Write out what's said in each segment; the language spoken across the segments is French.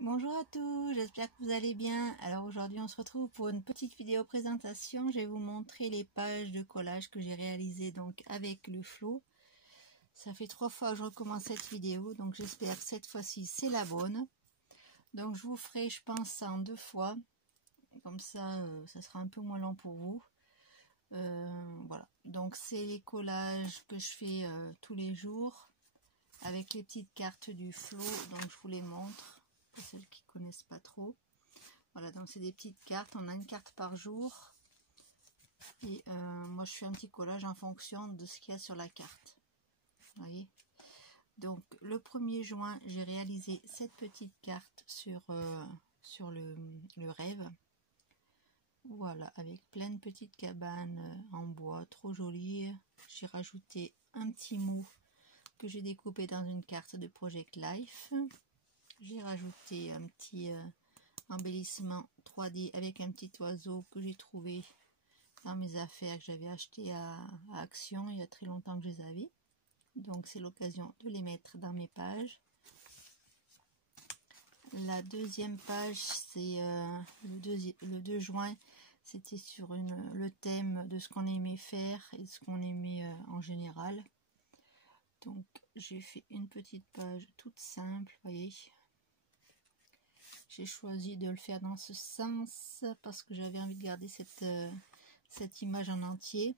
Bonjour à tous, j'espère que vous allez bien. Alors aujourd'hui on se retrouve pour une petite vidéo présentation. Je vais vous montrer les pages de collage que j'ai réalisées donc avec le flow. Ça fait 3 fois que je recommence cette vidéo, donc j'espère que cette fois-ci c'est la bonne. Donc je vous ferai, je pense, ça en 2 fois. Comme ça, ça sera un peu moins long pour vous. Voilà, donc c'est les collages que je fais tous les jours avec les petites cartes du flow, donc je vous les montre pour celles qui connaissent pas trop. Voilà, donc c'est des petites cartes, on a une carte par jour et moi je fais un petit collage en fonction de ce qu'il y a sur la carte. Vous voyez, donc le 1er juin j'ai réalisé cette petite carte sur le rêve. Voilà, avec plein de petites cabanes en bois, trop jolies. J'ai rajouté un petit mot que j'ai découpé dans une carte de Project Life. J'ai rajouté un petit embellissement 3D avec un petit oiseau que j'ai trouvé dans mes affaires que j'avais acheté à Action il y a très longtemps que je les avais. Donc c'est l'occasion de les mettre dans mes pages. La deuxième page, c'est le 2 juin. C'était sur le thème de ce qu'on aimait faire et ce qu'on aimait en général. Donc j'ai fait une petite page toute simple, vous voyez. J'ai choisi de le faire dans ce sens parce que j'avais envie de garder cette image en entier.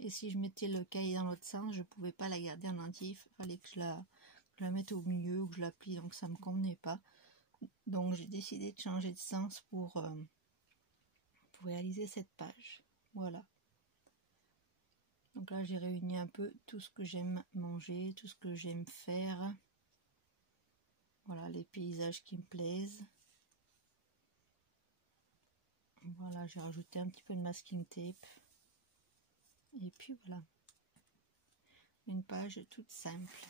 Et si je mettais le cahier dans l'autre sens, je ne pouvais pas la garder en entier. Il fallait que je la mette au milieu ou que je la plie, donc ça ne me convenait pas. Donc j'ai décidé de changer de sens pour réaliser cette page. Voilà. Donc là j'ai réuni un peu tout ce que j'aime manger, tout ce que j'aime faire. Voilà, les paysages qui me plaisent. Voilà, j'ai rajouté un petit peu de masking tape. Et puis voilà. Une page toute simple.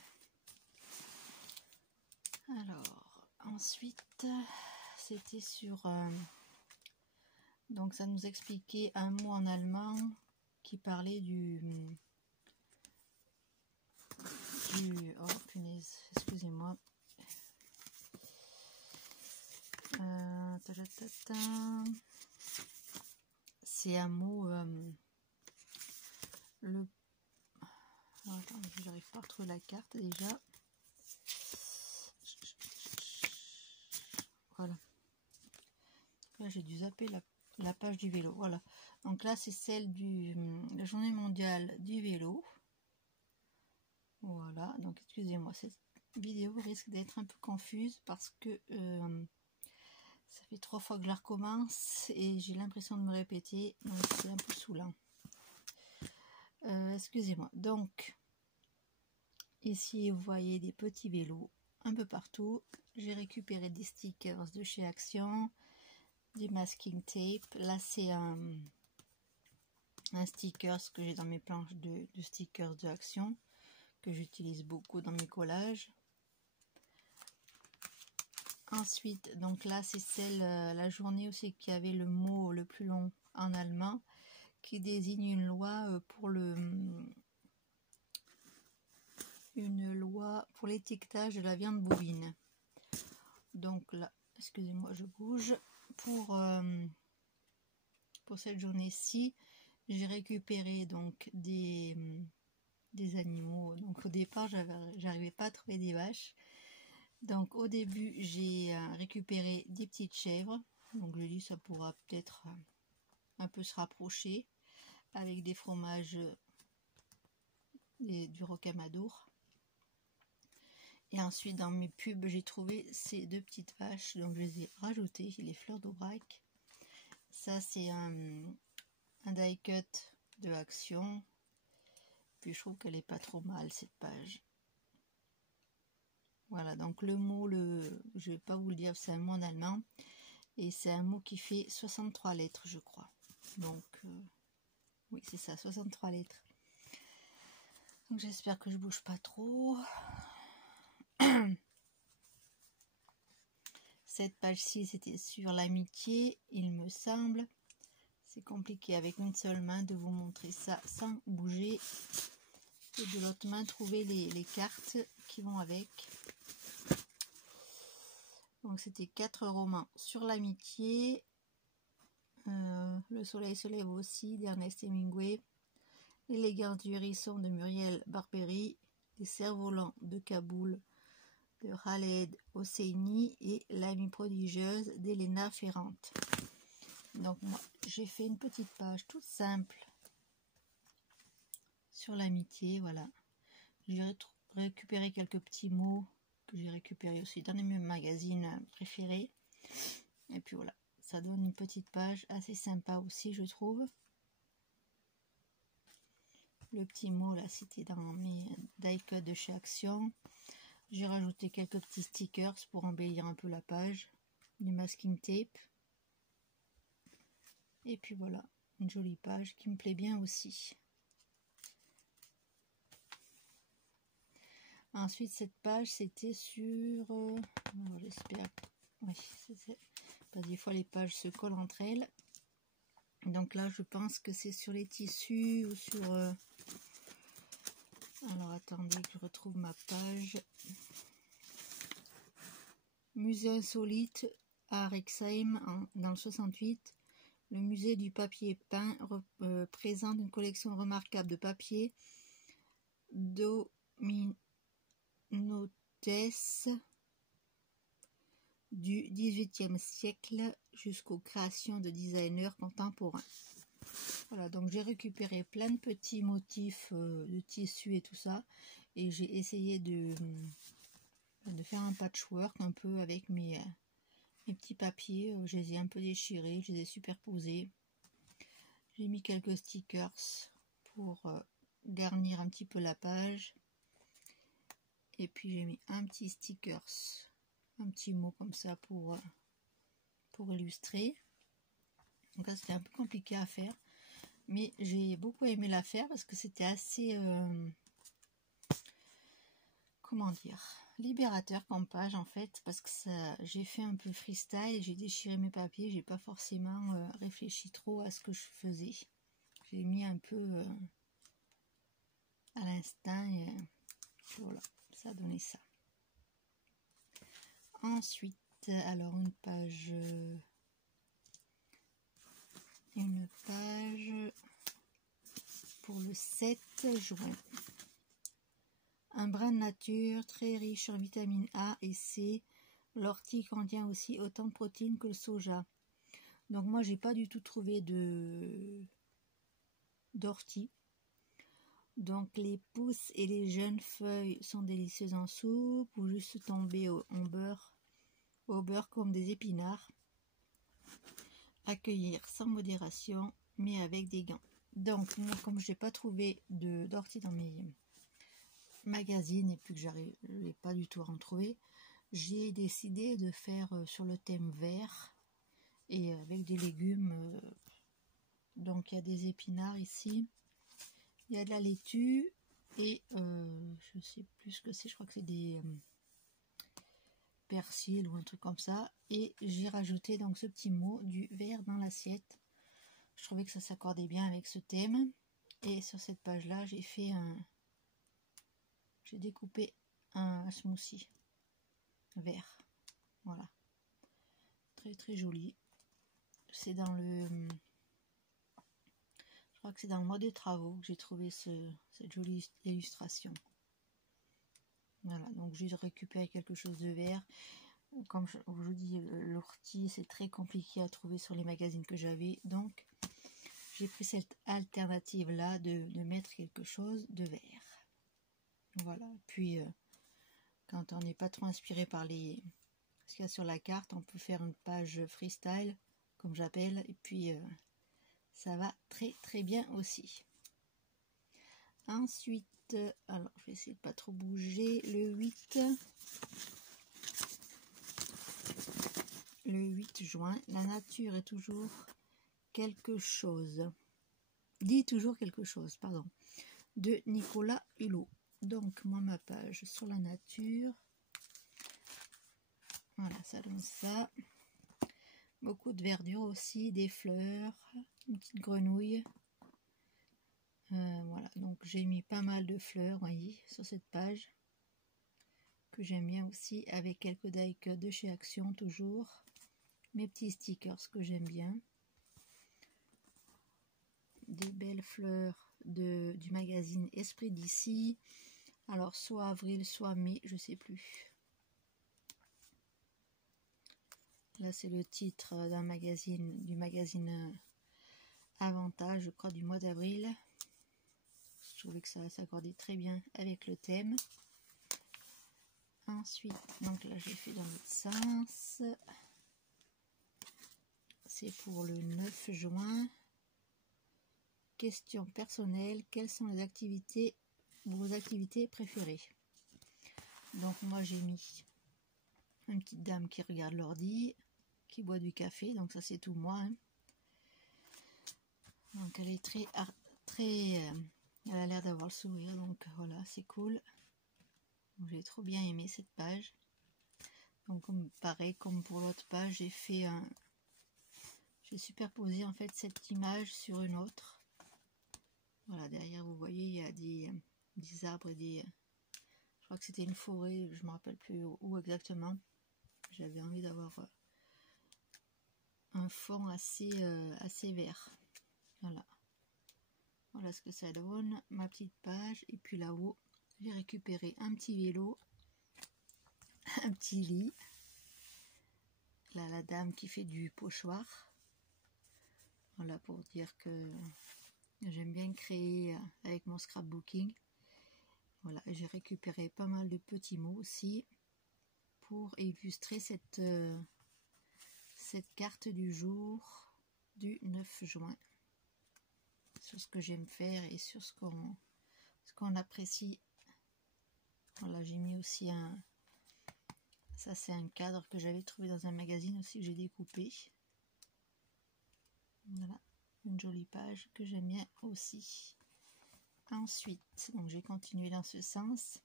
Alors, ensuite, c'était sur... donc ça nous expliquait un mot en allemand qui parlait oh punaise, excusez-moi. C'est un mot... attends, j'arrive pas à retrouver la carte déjà. Voilà. Là, j'ai dû zapper la page du vélo. Voilà. Donc là, c'est celle de la journée mondiale du vélo. Voilà. Donc, excusez-moi, cette vidéo risque d'être un peu confuse parce que ça fait 3 fois que je la recommence et j'ai l'impression de me répéter. Donc, c'est un peu saoulant. Excusez-moi. Donc, ici, vous voyez des petits vélos un peu partout. J'ai récupéré des stickers de chez Action, du masking tape. Là, c'est un sticker que j'ai dans mes planches de stickers de Action, que j'utilise beaucoup dans mes collages. Ensuite, donc là, c'est celle, la journée aussi qui avait le mot le plus long en allemand, qui désigne une loi pour l'étiquetage de la viande bovine. Donc là, excusez-moi, je bouge. Pour cette journée-ci, j'ai récupéré donc des animaux. Donc au départ, j'arrivais pas à trouver des vaches. Donc au début, j'ai récupéré des petites chèvres. Donc je dis ça pourra peut-être un peu se rapprocher avec des fromages et du rocamadour. Et ensuite, dans mes pubs, j'ai trouvé ces 2 petites vaches. Donc je les ai rajoutées, les fleurs d'Aubrac. Ça, c'est un die cut de Action. Puis je trouve qu'elle est pas trop mal, cette page. Voilà, donc le mot, je vais pas vous le dire, c'est un mot en allemand. Et c'est un mot qui fait 63 lettres, je crois. Donc, oui, c'est ça, 63 lettres. Donc j'espère que je bouge pas trop. Cette page-ci, c'était sur l'amitié, il me semble. C'est compliqué avec une seule main de vous montrer ça sans bouger. Et de l'autre main, trouver les cartes qui vont avec. Donc Donc c'était 4 romans sur l'amitié. Le soleil se lève aussi d'Ernest Hemingway. L'élégance du hérisson de Muriel Barbery. Les cerfs-volants de Kaboul de Khaled Hosseini et L'amie prodigieuse d'Elena Ferrante. Donc moi j'ai fait une petite page toute simple sur l'amitié, voilà. J'ai récupéré quelques petits mots que j'ai récupérés aussi dans les magazines préférés. Et puis voilà, ça donne une petite page assez sympa aussi, je trouve. Le petit mot là, c'était dans mes die-cut de chez Action. J'ai rajouté quelques petits stickers pour embellir un peu la page, du masking tape. Et puis voilà, une jolie page qui me plaît bien aussi. Ensuite, cette page, c'était sur... j'espère... Oui, c'est parce que des fois, les pages se collent entre elles. Donc là, je pense que c'est sur les tissus ou sur... Alors, attendez que je retrouve ma page. Musée insolite à Rexheim, dans le 68. Le musée du papier peint présente une collection remarquable de papier dominotes du XVIIIe siècle jusqu'aux créations de designers contemporains. Voilà, donc j'ai récupéré plein de petits motifs de tissu et tout ça, et j'ai essayé de faire un patchwork un peu avec mes petits papiers. Je les ai un peu déchirés, je les ai superposés. J'ai mis quelques stickers pour garnir un petit peu la page. Et puis j'ai mis un petit stickers, un petit mot comme ça pour illustrer. Donc là c'était un peu compliqué à faire, mais j'ai beaucoup aimé la faire parce que c'était assez, comment dire, libérateur comme page en fait, parce que ça, j'ai fait un peu freestyle, j'ai déchiré mes papiers, j'ai pas forcément réfléchi trop à ce que je faisais. J'ai mis un peu à l'instinct et voilà, ça a donné ça. Ensuite, alors une page pour le 7 juin. Un brin de nature très riche en vitamine A et C. L'ortie contient aussi autant de protéines que le soja. Donc moi j'ai pas du tout trouvé d'ortie. Donc les pousses et les jeunes feuilles sont délicieuses en soupe ou juste tombées au beurre comme des épinards. Accueillir sans modération mais avec des gants. Donc moi comme je n'ai pas trouvé d'ortie dans mes magazines et puis que j'arrivais pas du tout à en trouver, j'ai décidé de faire sur le thème vert et avec des légumes. Donc il y a des épinards ici, il y a de la laitue et je sais plus ce que c'est, je crois que c'est des persil ou un truc comme ça, et j'ai rajouté donc ce petit mot du vert dans l'assiette. Je trouvais que ça s'accordait bien avec ce thème, et sur cette page là j'ai découpé un smoothie vert, voilà, très très joli. C'est dans le, je crois que c'est dans le mode des travaux que j'ai trouvé cette jolie illustration. Voilà, donc j'ai récupéré quelque chose de vert. Comme je vous dis, l'ortie c'est très compliqué à trouver sur les magazines que j'avais, donc j'ai pris cette alternative là de mettre quelque chose de vert. Voilà, puis quand on n'est pas trop inspiré par ce qu'il y a sur la carte, on peut faire une page freestyle comme j'appelle, et puis ça va très très bien aussi. Ensuite, alors je vais essayer de pas trop bouger. Le 8 juin, la nature est toujours quelque chose. Dit toujours quelque chose, pardon. De Nicolas Hulot. Donc moi ma page sur la nature. Voilà, ça donne ça. Beaucoup de verdure aussi, des fleurs, une petite grenouille. Voilà, donc j'ai mis pas mal de fleurs, voyez, sur cette page que j'aime bien aussi, avec quelques die cuts de chez Action toujours. Mes petits stickers que j'aime bien. Des belles fleurs du magazine Esprit d'ici. Alors soit avril, soit mai, je sais plus. Là c'est le titre d'un magazine, du magazine Avantage, je crois, du mois d'avril. Je trouvais que ça s'accordait très bien avec le thème. Ensuite, donc là j'ai fait dans l'autre sens. C'est pour le 9 juin. Question personnelle, quelles sont les activités, vos activités préférées? Donc moi j'ai mis une petite dame qui regarde l'ordi, qui boit du café, donc ça c'est tout moi. Hein. Donc elle est très, elle a l'air d'avoir le sourire, donc voilà, c'est cool. J'ai trop bien aimé cette page. Donc pareil, comme pour l'autre page, j'ai superposé en fait cette image sur une autre. Voilà, derrière vous voyez il y a des arbres et je crois que c'était une forêt, je me rappelle plus où exactement. J'avais envie d'avoir un fond assez vert. Voilà. Voilà ce que ça donne, ma petite page. Et puis là-haut, j'ai récupéré un petit vélo, un petit lit. Là, la dame qui fait du pochoir. Voilà, pour dire que j'aime bien créer avec mon scrapbooking. Voilà, j'ai récupéré pas mal de petits mots aussi pour illustrer cette carte du jour du 9 juin. Sur ce que j'aime faire et sur ce qu'on apprécie. Voilà, j'ai mis aussi ça c'est un cadre que j'avais trouvé dans un magazine aussi que j'ai découpé. Voilà, une jolie page que j'aime bien aussi. Ensuite, donc j'ai continué dans ce sens.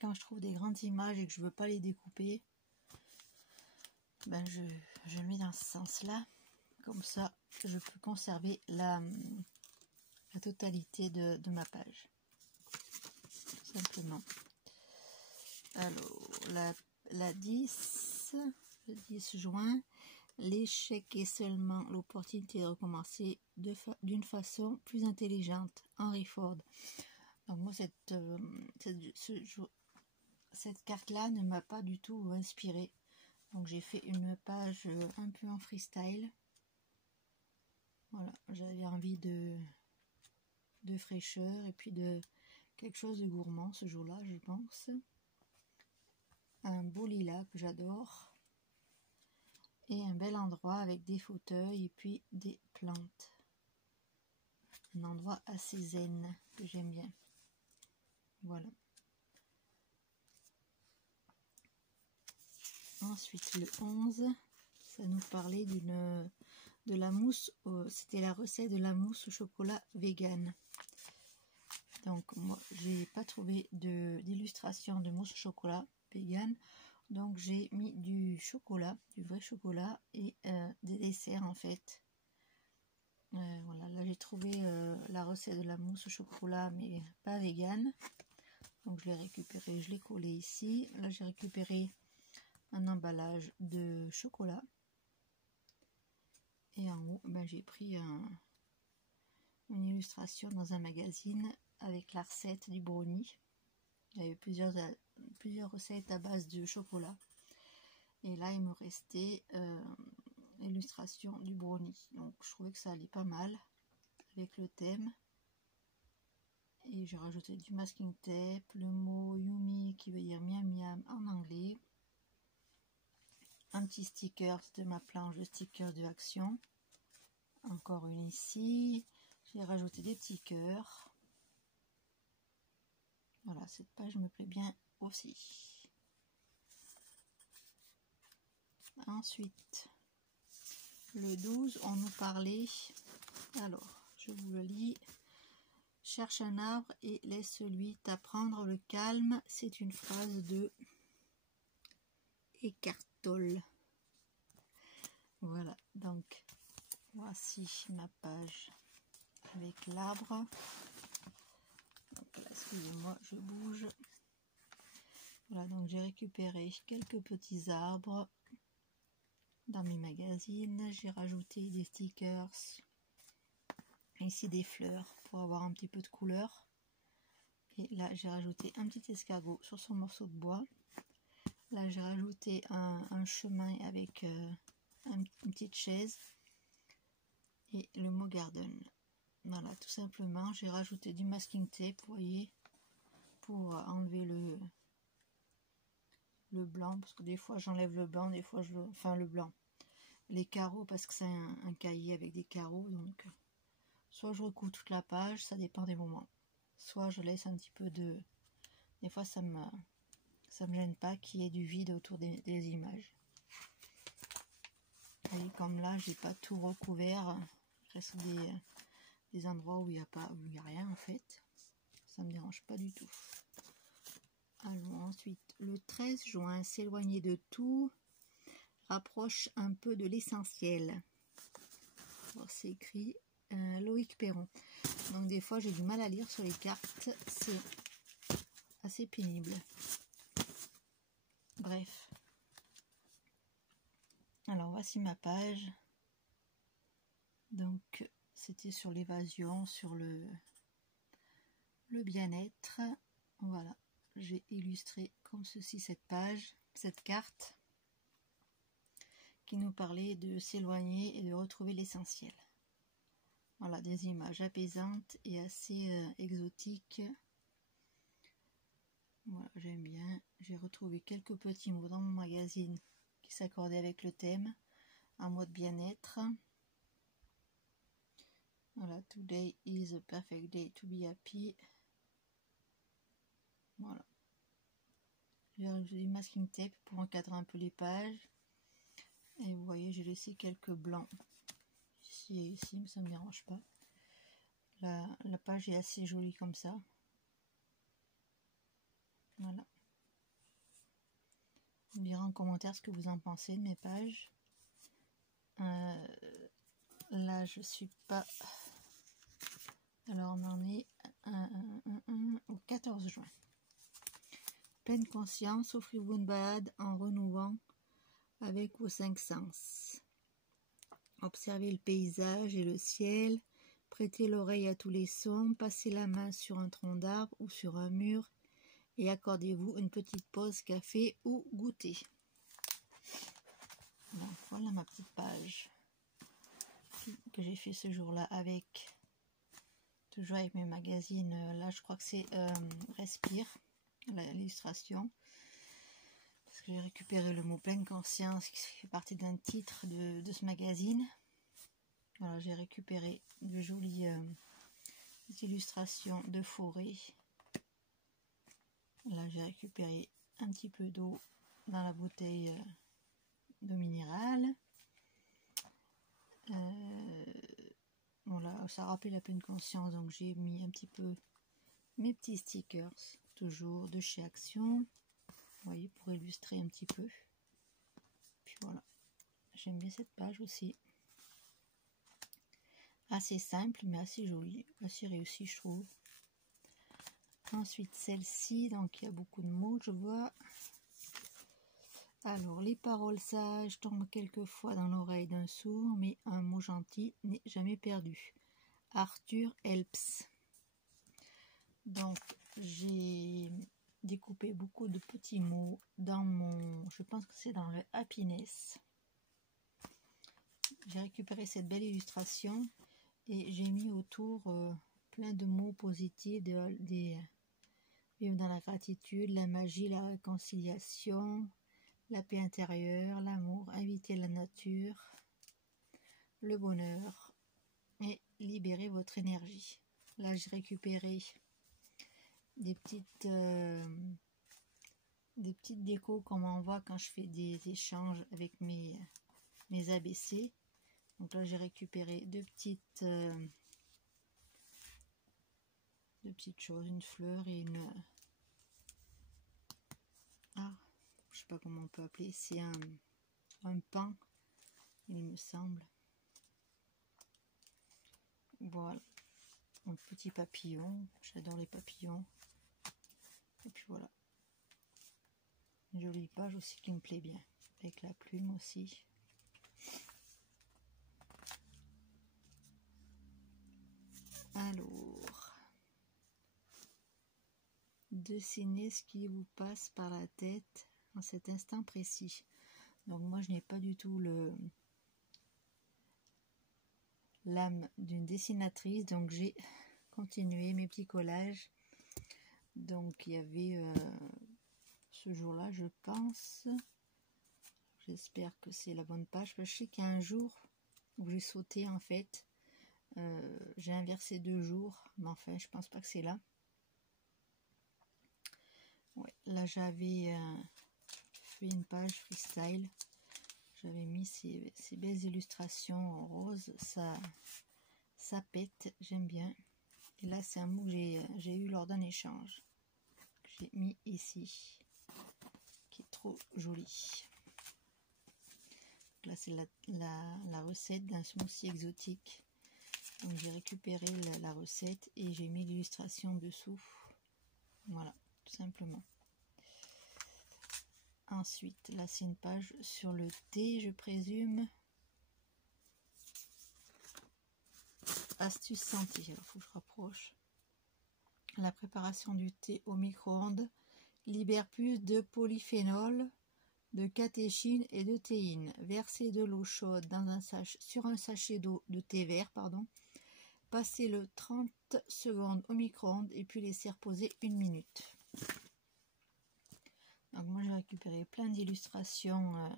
Quand je trouve des grandes images et que je veux pas les découper, ben je mets dans ce sens-là. Comme ça, je peux conserver la totalité de ma page. Tout simplement. Alors, la 10, le 10 juin, l'échec est seulement l'opportunité de recommencer d'une façon plus intelligente. Henry Ford. Donc moi, cette carte-là ne m'a pas du tout inspirée. Donc j'ai fait une page un peu en freestyle. Voilà, j'avais envie de fraîcheur et puis de quelque chose de gourmand ce jour-là, je pense. Un beau lilas que j'adore. Et un bel endroit avec des fauteuils et puis des plantes. Un endroit assez zen que j'aime bien. Voilà. Ensuite le 11, ça nous parlait de la mousse, c'était la recette de la mousse au chocolat vegan. Donc moi j'ai pas trouvé d'illustration de mousse au chocolat vegan, donc j'ai mis du chocolat, du vrai chocolat et des desserts en fait. Voilà, là j'ai trouvé la recette de la mousse au chocolat mais pas vegan, donc je l'ai récupéré, je l'ai collé ici. Là j'ai récupéré un emballage de chocolat et en haut ben, j'ai pris une illustration dans un magazine avec la recette du brownie. Il y avait plusieurs recettes à base de chocolat et là il me restait l'illustration du brownie, donc je trouvais que ça allait pas mal avec le thème. Et j'ai rajouté du masking tape, le mot Yumi qui veut dire miam miam en anglais, un petit sticker de ma planche de stickers de Action, encore une ici, j'ai rajouté des petits cœurs. Voilà, cette page me plaît bien aussi. Ensuite, le 12, on nous parlait, alors je vous le lis. Cherche un arbre et laisse-lui t'apprendre le calme. C'est une phrase de Eckhart Tolle. Voilà, donc voici ma page avec l'arbre. Excusez-moi, je bouge. Voilà, donc j'ai récupéré quelques petits arbres dans mes magazines. J'ai rajouté des stickers, ici des fleurs pour avoir un petit peu de couleur. Et là j'ai rajouté un petit escargot sur son morceau de bois. Là j'ai rajouté un chemin avec une petite chaise et le mot garden. Voilà, tout simplement j'ai rajouté du masking tape, vous voyez, pour enlever le blanc, parce que des fois j'enlève le blanc, des fois le blanc, les carreaux, parce que c'est un cahier avec des carreaux, donc soit je recouvre toute la page, ça dépend des moments, soit je laisse un petit peu des fois ça me gêne pas qu'il y ait du vide autour des images. Vous voyez, comme là j'ai pas tout recouvert, il reste des endroits où il n'y a rien en fait, ça me dérange pas du tout. Alors ensuite, le 13 juin, s'éloigner de tout, rapproche un peu de l'essentiel. C'est écrit Loïc Perron. Donc des fois j'ai du mal à lire sur les cartes, c'est assez pénible. Bref. Alors voici ma page. Donc c'était sur l'évasion, sur le bien-être. Voilà. J'ai illustré comme ceci cette page, cette carte qui nous parlait de s'éloigner et de retrouver l'essentiel. Voilà, des images apaisantes et assez exotiques. Voilà, j'aime bien. J'ai retrouvé quelques petits mots dans mon magazine qui s'accordaient avec le thème, un mot de bien-être. Voilà, today is a perfect day to be happy. Voilà. J'ai rajouté du masking tape pour encadrer un peu les pages. Et vous voyez, j'ai laissé quelques blancs ici et ici, mais ça ne me dérange pas. La page est assez jolie comme ça. Voilà. Vous me direz en commentaire ce que vous en pensez de mes pages. Là, je suis pas... Alors, on en est au 14 juin. Pleine conscience, offrez-vous une balade en renouant avec vos 5 sens. Observez le paysage et le ciel, prêtez l'oreille à tous les sons, passez la main sur un tronc d'arbre ou sur un mur et accordez-vous une petite pause café ou goûter. Donc, voilà ma petite page que j'ai fait ce jour-là avec, toujours avec mes magazines. Là, je crois que c'est Respire, l'illustration. Parce que j'ai récupéré le mot pleine conscience qui fait partie d'un titre de ce magazine. Voilà, j'ai récupéré de jolies illustrations de forêt. Là, j'ai récupéré un petit peu d'eau dans la bouteille d'eau minérale. Voilà, ça rappelle la pleine conscience, donc j'ai mis un petit peu mes petits stickers, toujours de chez Action. Vous voyez, pour illustrer un petit peu. Puis voilà, j'aime bien cette page aussi. Assez simple, mais assez jolie, assez réussie, je trouve. Ensuite, celle-ci, donc il y a beaucoup de mots, je vois. Alors, les paroles sages tombent quelquefois dans l'oreille d'un sourd, mais un mot gentil n'est jamais perdu. Arthur Helps. Donc, j'ai découpé beaucoup de petits mots dans mon... Je pense que c'est dans le Happiness. J'ai récupéré cette belle illustration et j'ai mis autour plein de mots positifs, vivre dans la gratitude, la magie, la réconciliation, la paix intérieure, l'amour, inviter la nature, le bonheur et libérer votre énergie. Là, j'ai récupéré des petites décos qu'on m'envoie quand je fais des échanges avec mes ABC. Donc là, j'ai récupéré deux petites choses, une fleur et une... Ah, je sais pas comment on peut appeler, c'est un pain, il me semble. Voilà, un petit papillon, j'adore les papillons. Et puis voilà. Une jolie page aussi qui me plaît bien, avec la plume aussi. Alors, dessinez ce qui vous passe par la tête en cet instant précis. Donc moi je n'ai pas du tout l'âme d'une dessinatrice, donc j'ai continué mes petits collages. Donc il y avait ce jour-là, je pense, j'espère que c'est la bonne page, parce que je sais qu'il y a un jour où j'ai sauté en fait, j'ai inversé 2 jours, mais enfin je pense pas que c'est là. Ouais, là j'avais fait une page freestyle, j'avais mis ces belles illustrations en rose, ça pète, j'aime bien. Et là c'est un mot que j'ai eu lors d'un échange, que j'ai mis ici, qui est trop joli. Là c'est la recette d'un smoothie exotique, donc j'ai récupéré la recette et j'ai mis l'illustration dessous, voilà, tout simplement. Ensuite là c'est une page sur le thé, je présume. Astuce santé, il faut que je rapproche. La préparation du thé au micro-ondes libère plus de polyphénol, de catéchine et de théine. Versez de l'eau chaude dans sur un sachet d'eau de thé vert, passez-le 30 secondes au micro-ondes et puis laissez reposer 1 minute. Donc moi j'ai récupéré plein d'illustrations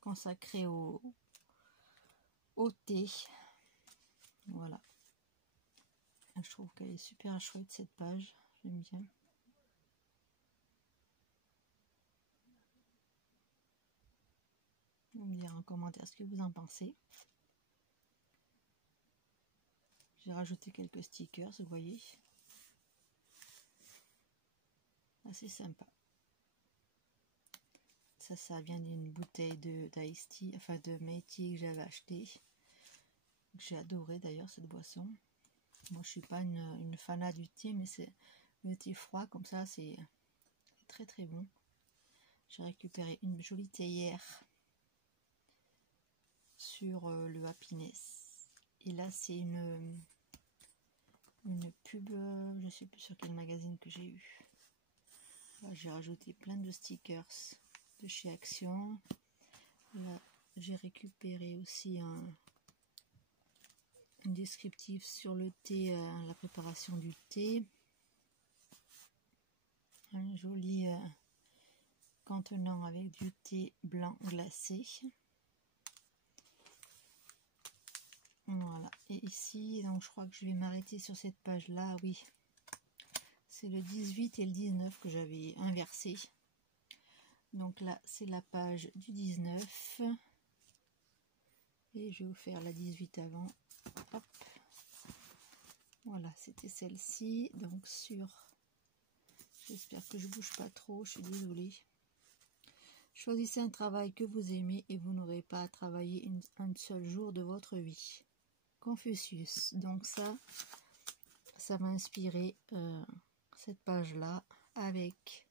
consacrées au thé. Voilà. Je trouve qu'elle est super chouette cette page, j'aime bien. Vous me direz en commentaire ce que vous en pensez. J'ai rajouté quelques stickers, vous voyez. Assez sympa. Ça vient d'une bouteille d'Ice Tea, enfin de Métis que j'avais acheté. J'ai adoré d'ailleurs cette boisson. Moi je suis pas une fanat du thé, mais c'est le thé froid comme ça, c'est très très bon. J'ai récupéré une jolie théière sur le Happiness. Et là c'est une pub, je sais plus sur quel magazine que j'ai eu. J'ai rajouté plein de stickers de chez Action. Là j'ai récupéré aussi un descriptif sur le thé, la préparation du thé. Un joli contenant avec du thé blanc glacé. Voilà, et ici, donc je crois que je vais m'arrêter sur cette page là, oui. C'est le 18 et le 19 que j'avais inversé. Donc là, c'est la page du 19. Et je vais vous faire la 18 avant. Hop. Voilà, c'était celle-ci. Donc sur... J'espère que je bouge pas trop, je suis désolée. Choisissez un travail que vous aimez et vous n'aurez pas à travailler un seul jour de votre vie. Confucius. Donc ça m'a inspiré cette page-là avec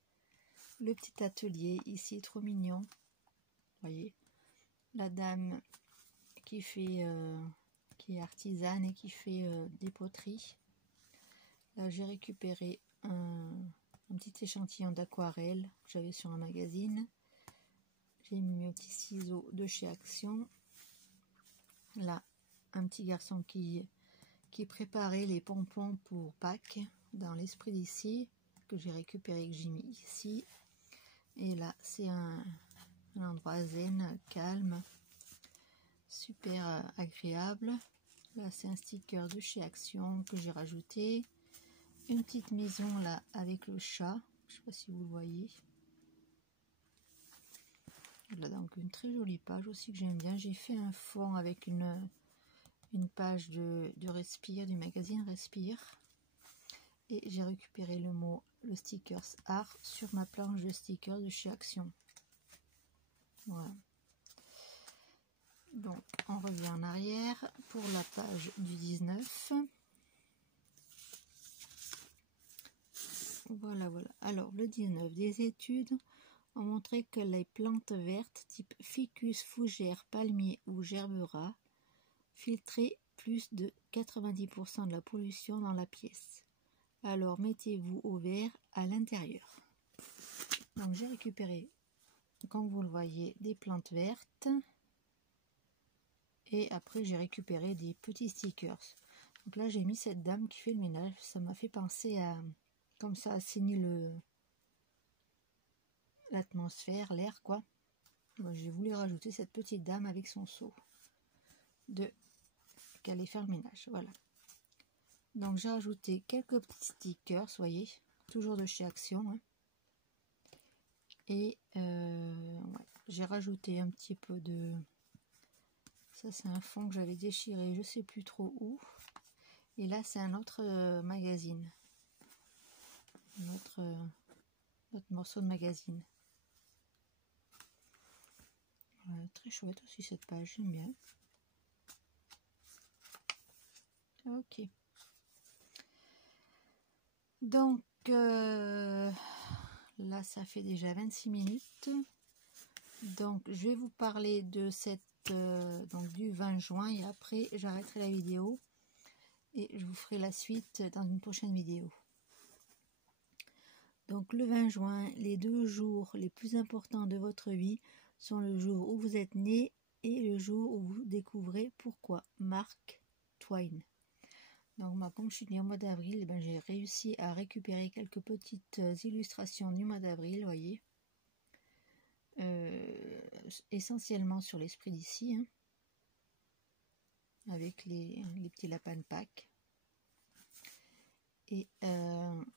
le petit atelier ici, trop mignon. Vous voyez, la dame qui fait, qui est artisane et qui fait des poteries. Là, j'ai récupéré un petit échantillon d'aquarelle que j'avais sur un magazine. J'ai mis mes petits ciseaux de chez Action. Là, un petit garçon qui préparait les pompons pour Pâques dans l'esprit d'ici, que j'ai récupéré, que j'ai mis ici. Et là, c'est un endroit zen, calme, super agréable. Là, c'est un sticker de chez Action que j'ai rajouté. Une petite maison là avec le chat, je sais pas si vous le voyez. Là, donc une très jolie page aussi que j'aime bien. J'ai fait un fond avec une page de Respire, du magazine Respire. Et j'ai récupéré le stickers art sur ma planche de stickers de chez Action. Voilà. Donc on revient en arrière pour la page du 19. Voilà. Alors le 19, des études ont montré que les plantes vertes type ficus, fougère, palmier ou gerbera filtraient plus de 90% de la pollution dans la pièce. Alors mettez-vous au vert à l'intérieur. Donc j'ai récupéré, comme vous le voyez, des plantes vertes. Et après j'ai récupéré des petits stickers. Donc là j'ai mis cette dame qui fait le ménage. Ça m'a fait penser à, comme ça assainit l'atmosphère, l'air quoi. Moi, j'ai voulu rajouter cette petite dame avec son seau qui allait faire le ménage. Voilà. Donc j'ai rajouté quelques petits stickers, voyez, toujours de chez Action. Hein. Et ouais, j'ai rajouté un petit peu de... Ça c'est un fond que j'avais déchiré, je sais plus trop où. Et là c'est un autre magazine. Notre morceau de magazine. Très chouette aussi cette page, j'aime bien. Ok. Donc là ça fait déjà 26 minutes. Donc je vais vous parler de cette donc du 20 juin et après j'arrêterai la vidéo et je vous ferai la suite dans une prochaine vidéo. Donc le 20 juin, les 2 jours les plus importants de votre vie sont le jour où vous êtes né et le jour où vous découvrez pourquoi. Mark Twain. Donc moi, comme je suis née au mois d'avril, ben, j'ai réussi à récupérer quelques petites illustrations du mois d'avril, vous voyez. Essentiellement sur l'esprit d'ici, hein, avec les petits lapins de Pâques. Et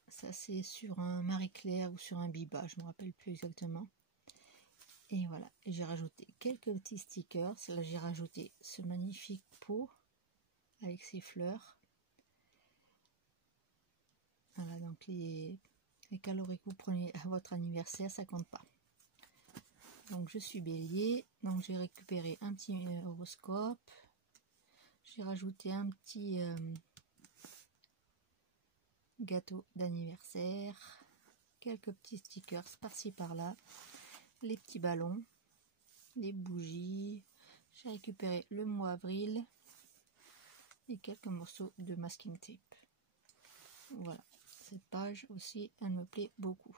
ça c'est sur un Marie-Claire ou sur un Biba, je ne me rappelle plus exactement. Et voilà, j'ai rajouté quelques petits stickers. Là j'ai rajouté ce magnifique pot avec ses fleurs. Voilà, donc les calories que vous prenez à votre anniversaire, ça compte pas. Donc je suis Bélier, donc j'ai récupéré un petit horoscope. J'ai rajouté un petit gâteau d'anniversaire, quelques petits stickers par-ci par-là, les petits ballons, les bougies. J'ai récupéré le mois avril et quelques morceaux de masking tape. Voilà, cette page aussi, elle me plaît beaucoup.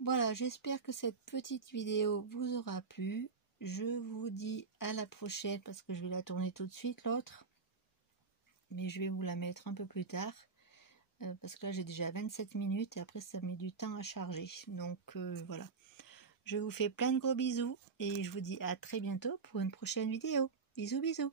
Voilà, j'espère que cette petite vidéo vous aura plu. Je vous dis à la prochaine parce que je vais la tourner tout de suite l'autre. Mais je vais vous la mettre un peu plus tard. Parce que là j'ai déjà 27 minutes et après ça met du temps à charger. Donc voilà. Je vous fais plein de gros bisous et je vous dis à très bientôt pour une prochaine vidéo. Bisous bisous.